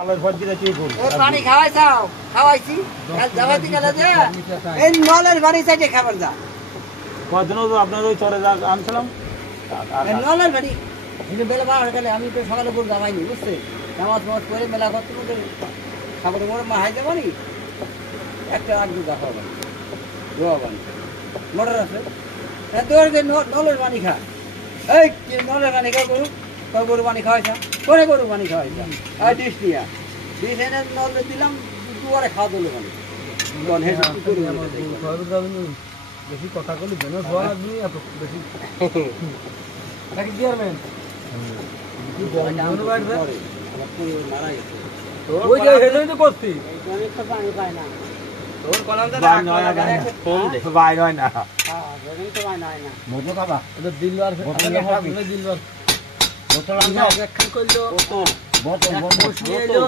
আলোর ভর দিলে কি করব? ওর পানি খাওয়াইছাও? খাওয়াইছি। কাল যাওয়াতে গেলে যে এই নলের বাড়ি সাইডে খাবার যা। কদিনও তো আপনার ওই চরে যা আনছিলাম। এই নলের বাড়ি। কিন্তু বেলা 12 গেলে আমি তো সকালে বল যাবাইনি বুঝছে? নামাজ নামাজ পড়ে মেলা করতে মধ্যে খাবার মোড় মা হাই যাবানি। একটা আগ দুগা খাওয়া। রোয়া বানি। মোটর আছে। তা তোর যে নলের পানি খা। এই কি নলের পানি খা গরু? তোর গরু পানি খাওয়াইছা? কোনে গরু পানি খাওয়াইছা? আর ডিশ দিয়া। ডিশ এনে নলে দিলাম দুয়ারে খাওয়া দিল পানি। কোন হেসে কি করবি? বেশি কথা কইলি বেন ধোয়া লাগবে এত বেশি নাকি চেয়ারম্যান কি বন্ধ বাড়বে আমার তো মারা গেছে ওই যে হেডই তো করছি অনেক তো পানি পায় না তোর কলামটা ভাই নয় না ফোন দে ভাই নয় না হ্যাঁ বেগুন তো পায় না মজা খাবা এটা দিলবার দিলবার বোতল একখান কইলো বোতল বসিয়ে এলো